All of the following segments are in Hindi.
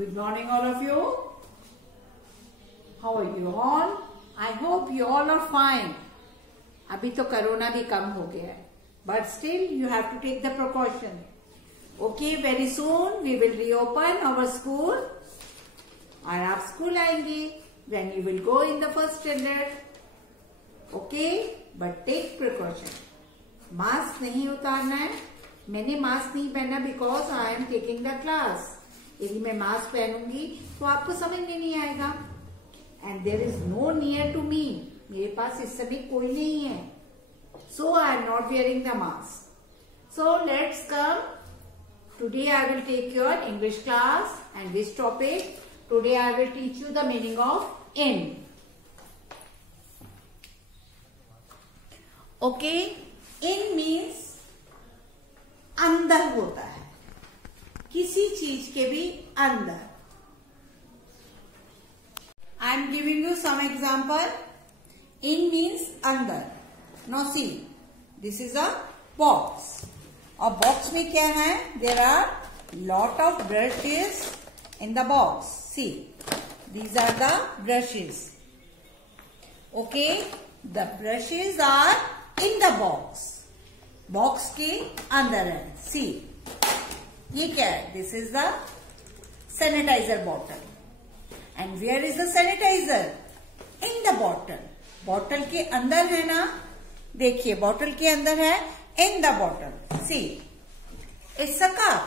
Good morning all of you. How are you all? I hope you all are fine. अभी तो कोरोना भी कम हो गया है, but still you have to take the precaution. Okay, very soon we will reopen our school. और आप स्कूल आएंगे when you will go in the first standard. Okay, but take precaution. Mask नहीं उतारना है. मैंने मास्क नहीं पहना because I am taking the class. यदि मैं मास्क पहनूंगी तो आपको समझ में नहीं आएगा. And there is no near to me. मेरे पास इस समय कोई नहीं है. So I am not wearing the mask. So let's come. Today I will take your English class and this topic. Today I will teach you the meaning of in. Okay, in means अंदर होता है, किसी चीज के भी अंदर. I am giving you some example. In means अंदर. No see, this is a box. और बॉक्स में क्या है? There are lot of brushes in the box. See, these are the brushes. Okay, the brushes are in the box. Box के अंदर है. सी, ये क्या है? This is the sanitiser bottle. And where is the sanitiser? In the bottle. Bottle के अंदर है ना. देखिए, बॉटल के अंदर है. In the bottle. See, it's a cup.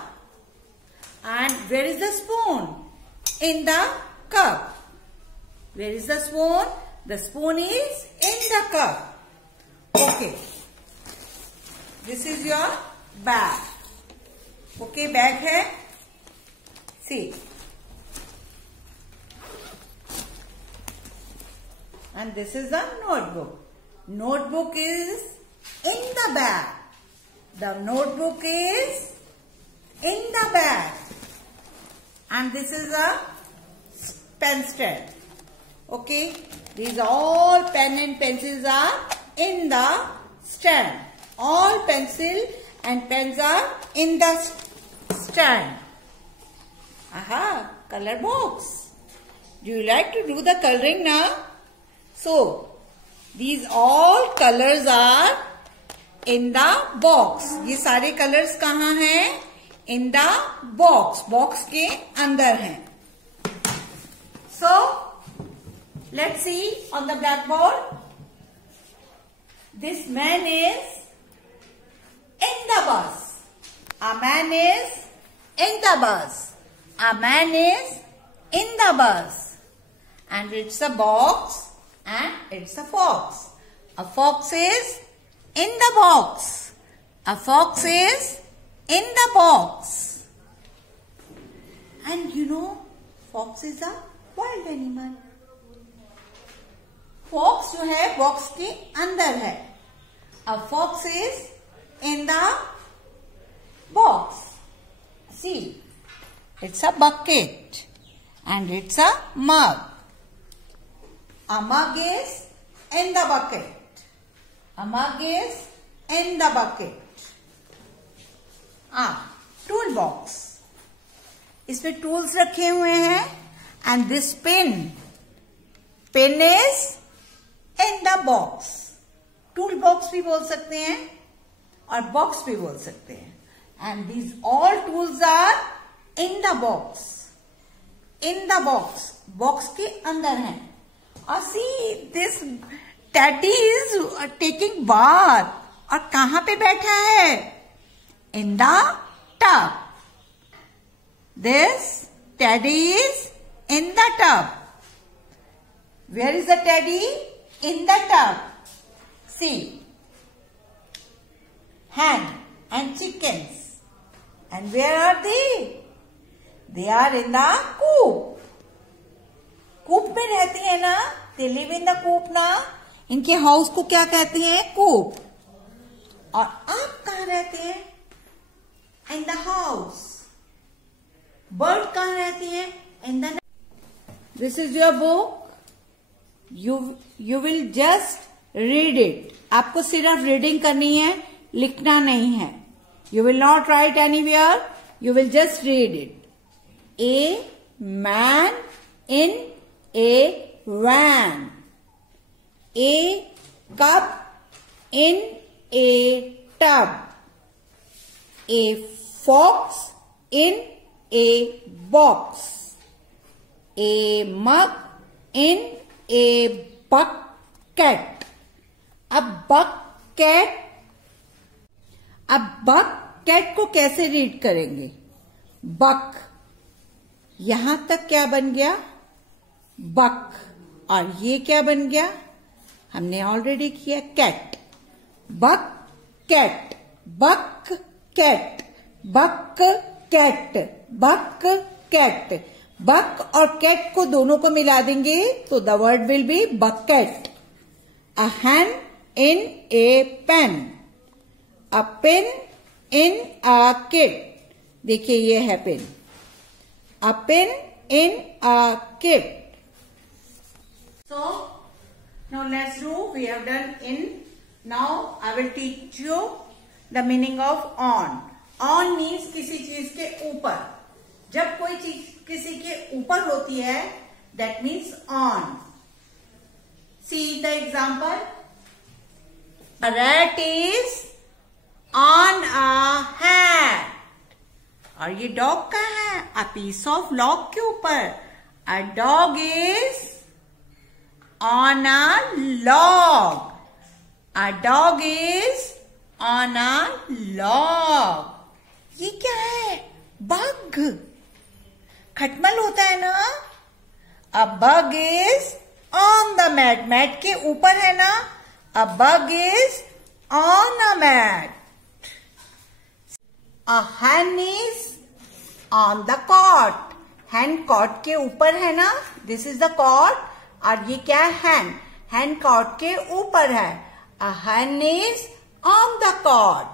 And where is the spoon? In the cup. Where is the spoon? The spoon is in the cup. Okay, this is your bag. Okay, bag है. See, and this is the notebook. Notebook is in the bag. The notebook is in the bag. And this is a pen stand. Okay, these all pen and pencils are in the stand. All pencil and pens are in the stand. Aha, color box. Do you like to do the coloring now? So, these all colors are in the box. ये सारे colors कहाँ हैं? In the box. Box के अंदर हैं. So, let's see on the blackboard. This man is in the bus. A man is in the bus. A man is in the bus. And it's a box. And it's a fox. A fox is in the box. A fox is in the box. And you know, fox is a wild animal. Fox जो है बॉक्स के अंदर है. A fox is in the box. See, it's a bucket and it's a mug. A mug is in the bucket. A mug is in the bucket. Tool box. इसमें टूल्स रखे हुए हैं. And this pen. Pen is in the box. Tool box भी बोल सकते हैं और बॉक्स भी बोल सकते हैं. And these all tools are in the box. In the box. Box के अंदर हैं. और see, this teddy is taking bath. और कहाँ पे बैठा है? In the tub. This teddy is in the tub. Where is the teddy? In the tub. See, hen and chickens. And where are they? They are in the coop. कूप में रहती है ना. They live in the coop ना. इनके हाउस को क्या कहते हैं? कूप. और आप कहाँ रहते हैं? In the house. बर्ड कहाँ रहती है? In the. This is your book. You will just read it. आपको सिर्फ रीडिंग करनी है, लिखना नहीं है. You will not write anywhere. You will just read it. A man in a van. A cup in a tub. A fox in a box. A mug in a bucket. अब bucket को कैसे रीड करेंगे? बक, यहां तक क्या बन गया? बक। और ये क्या बन गया? हमने ऑलरेडी किया, cat. Buck cat, buck cat, buck cat, buck cat. Buck और कैट को दोनों को मिला देंगे तो the word will be bucket. A hen in a pen. A pen in a kit. देखिए ये है pen. A pen in a kit. So now let's do. We have done in. Now I will teach you the meaning of on. On means किसी चीज के ऊपर। जब कोई चीज किसी के ऊपर होती है, that means on. See the example. A rat is on a hat. और ये डॉग का है, a piece of log के ऊपर. A dog is on a log. A dog is on a log. ये क्या है? बग। खटमल होता है ना? A bug is on the mat. Mat के ऊपर है ना? A bug is on a mat. A hen is on the cot. Hen cot के ऊपर है ना? This is the cot. और ये क्या है? hen. hen cot के ऊपर है. A hen is on the cot.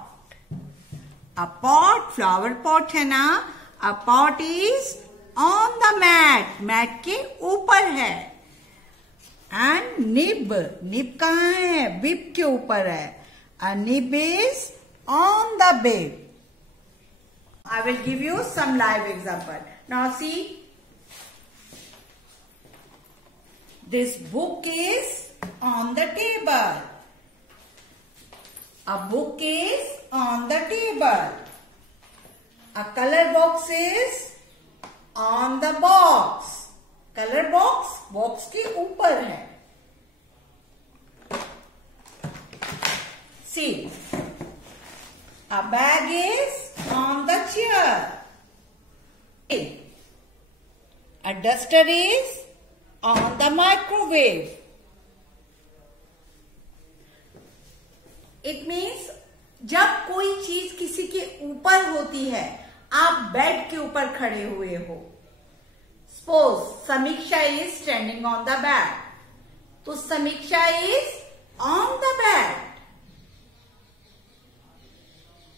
A pot, flower pot है ना? A pot is on the mat. mat के ऊपर है. And nib. nib कहाँ है? bib के ऊपर है. A nib is on the bib. I will give you some live example. Now see. This book is on the table. A book is on the table. A color box is on the box. Color box box के ऊपर है. See. A bag is on the chair. A duster is on the microwave. It means जब कोई चीज किसी के ऊपर होती है, आप बेड के ऊपर खड़े हुए हो. Suppose समीक्षा is standing on the bed. तो समीक्षा is on the bed.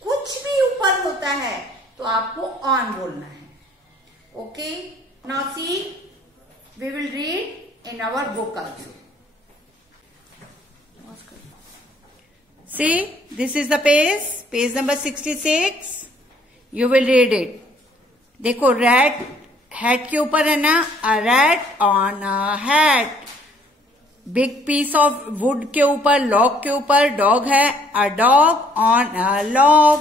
कुछ भी ऊपर होता है तो आपको on बोलना है. Okay? Now see, we will read in our book also. See, this is the page number 66. You will read it. देखो rat, hat के ऊपर है ना? A rat on a hat. Big piece of wood के ऊपर, log के ऊपर dog है. A dog on a log.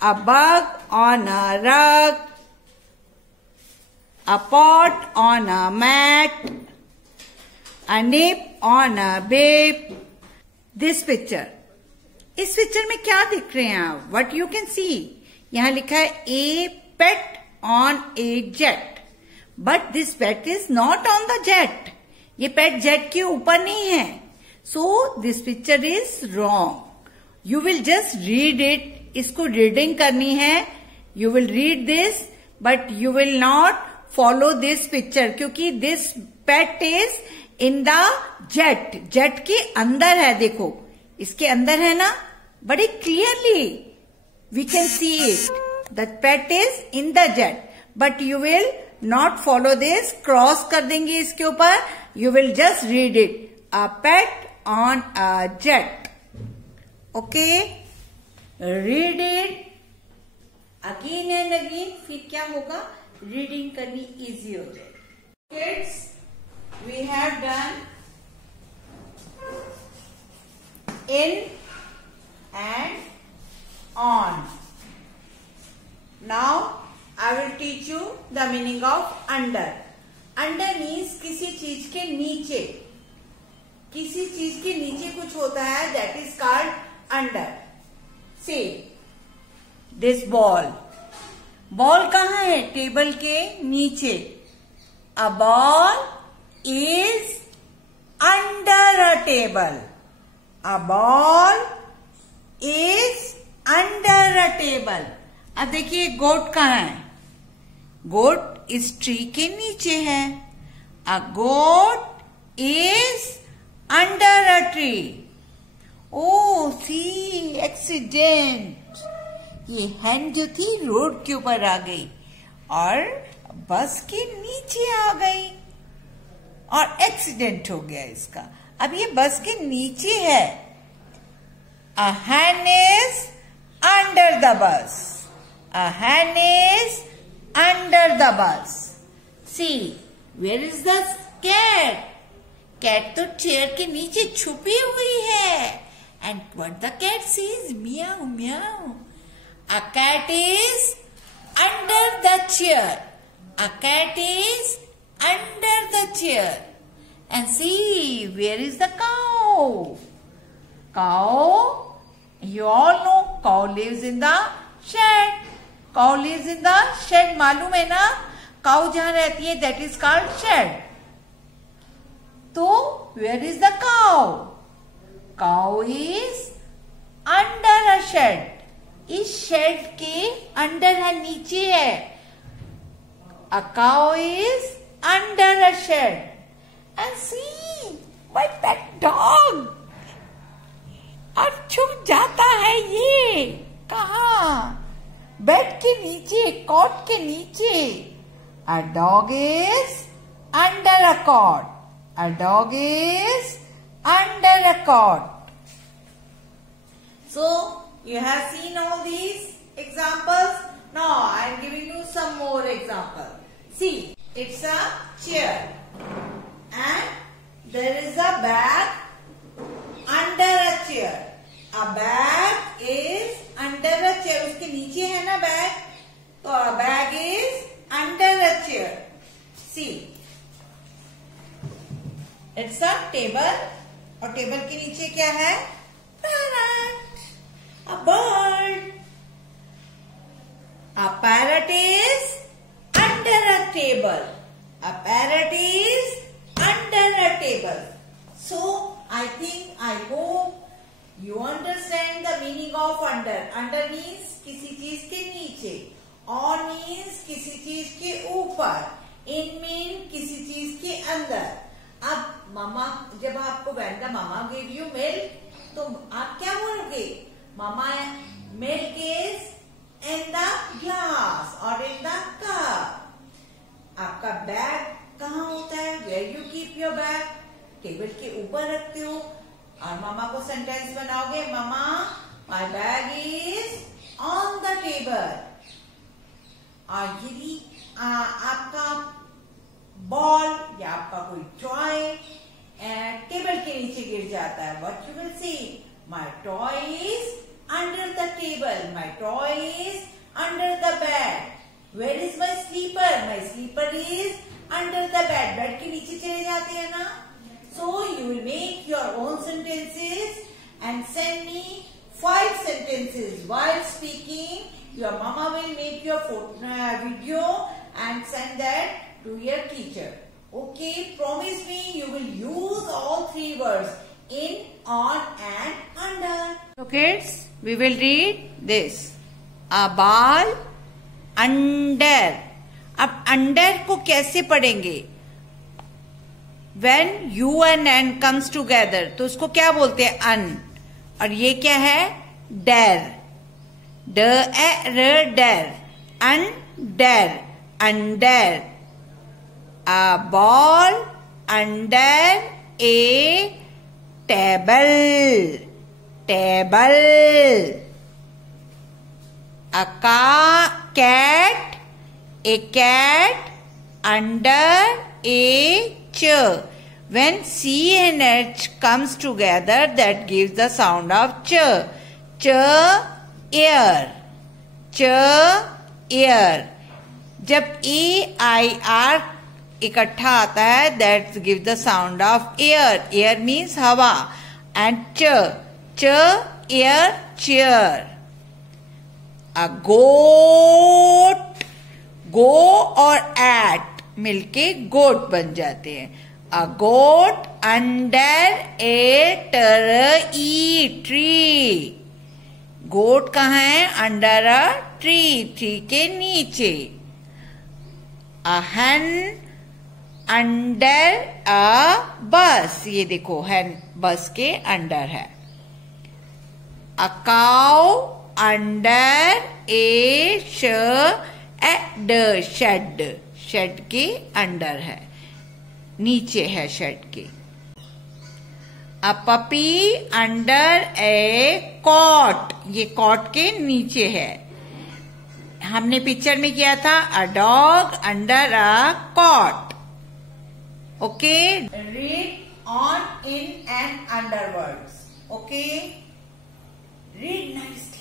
A bug on a rug. A pot on a mat. A nib on a bib. This picture. इस पिक्चर में क्या दिख रहे हैं आप? What you can see? यहां लिखा है a pet on a jet. But this pet is not on the jet. ये pet jet के ऊपर नहीं है. So this picture is wrong. You will just read it. इसको रीडिंग करनी है. You will read this, but you will not follow this picture क्योंकि this pet is in the jet. jet के अंदर है. देखो इसके अंदर है ना? बड़ी clearly we can see it. The pet is in the jet. But you will not follow this. Cross कर देंगे इसके ऊपर. You will just read it. A pet on a jet. Okay? Read it again and again. फिर क्या होगा? रीडिंग करनी इजी हो जाए। Kids, we have done in and on. Now I will teach you the meaning of under. Under means किसी चीज के नीचे, किसी चीज के नीचे कुछ होता है, that is called under. See, this ball. Ball कहाँ है? टेबल के नीचे. A ball is under a table. A ball is under a table. अब देखिए गोट कहाँ है? गोट इस ट्री के नीचे है। A goat is under a tree. Oh see accident. ये हैंड जो थी रोड के ऊपर आ गई और बस के नीचे आ गई और एक्सीडेंट हो गया इसका। अब ये बस के नीचे है। A hand is under the bus. A hen is under the bus. See, where is the cat? Cat तो चेयर के नीचे छुपी हुई है. And what the cat sees? Meow, meow. A cat is under the chair. A cat is under the chair. And see, where is the cow? Cow, you all know, cow lives in the shed. Cow lives in the shed, मालूम है ना? काउ जहां रहती है दैट इज कॉल्ड शेड। तो where is the cow? Cow is under a shed. इस शेड के अंडर है, नीचे है। A cow is under a shed. And see my pet dog. और छुप जाता है ये कहाँ? बेड के नीचे, कॉट के नीचे। A dog is under a cot. A dog is under a cot. So you have seen all these examples. Now I am giving you some more examples. See, it's a chair and there is a bag under a chair. A bag is under a chair. उसके नीचे है ना बैग, तो a bag is under a chair. See, it's a table और टेबल के नीचे क्या है? Parrot, a bird. A parrot is under a table. A parrot is under a table. So I hope you understand the meaning of under. Under means किसी चीज के नीचे, on means किसी चीज के ऊपर, in means किसी चीज के अंदर। अब मामा, जब आपको when the mama gave you milk, तो आप क्या बोलोगे? मामा milk is in the glass or in the cup। आपका बैग कहाँ होता है? Where you keep your bag? Table के ऊपर रखते हो। और मामा को सेंटेंस बनाओगे, मामा my bag is on the table. और यदि आपका बॉल या आपका कोई टॉय टेबल के नीचे गिर जाता है, what you will see? My toy is under the table. My toy is under the bed. Where is my slipper? My slipper is under the bed. Bed के नीचे चले जाते हैं ना। So you will make your own sentences and send me 5 sentences while speaking. Your mama will make your video and send that to your teacher. Okay, promise me you will use all 3 words: in, on and under. So kids, we will read this. A ball under. अब under को कैसे पढ़ेंगे? When u and n comes together, तो उसको क्या बोलते हैं? अन। और ये क्या है? डर। ड र डर। अन डर। Under. A ball under a table. Table. A cat A cat under a chair. When C and H comes together, that gives the sound of ch. Ch, air. Ch, air. जब A, I, R इकट्ठा आता है, that gives the sound of air. Air means हवा. And ch, air, chair. A goat, go और at मिलके goat बन जाते हैं. A goat under a tree. Goat कहाँ है? Under a tree. Tree के नीचे. A hen under a bus. ये देखो hen बस के अंडर है. A cow under a shed. Shed के अंडर है, नीचे है शेड के. A puppy under a cot. ये कॉट के नीचे है. हमने पिक्चर में किया था a dog under a cot. Okay? Read on, in and under words. Okay? Read nice.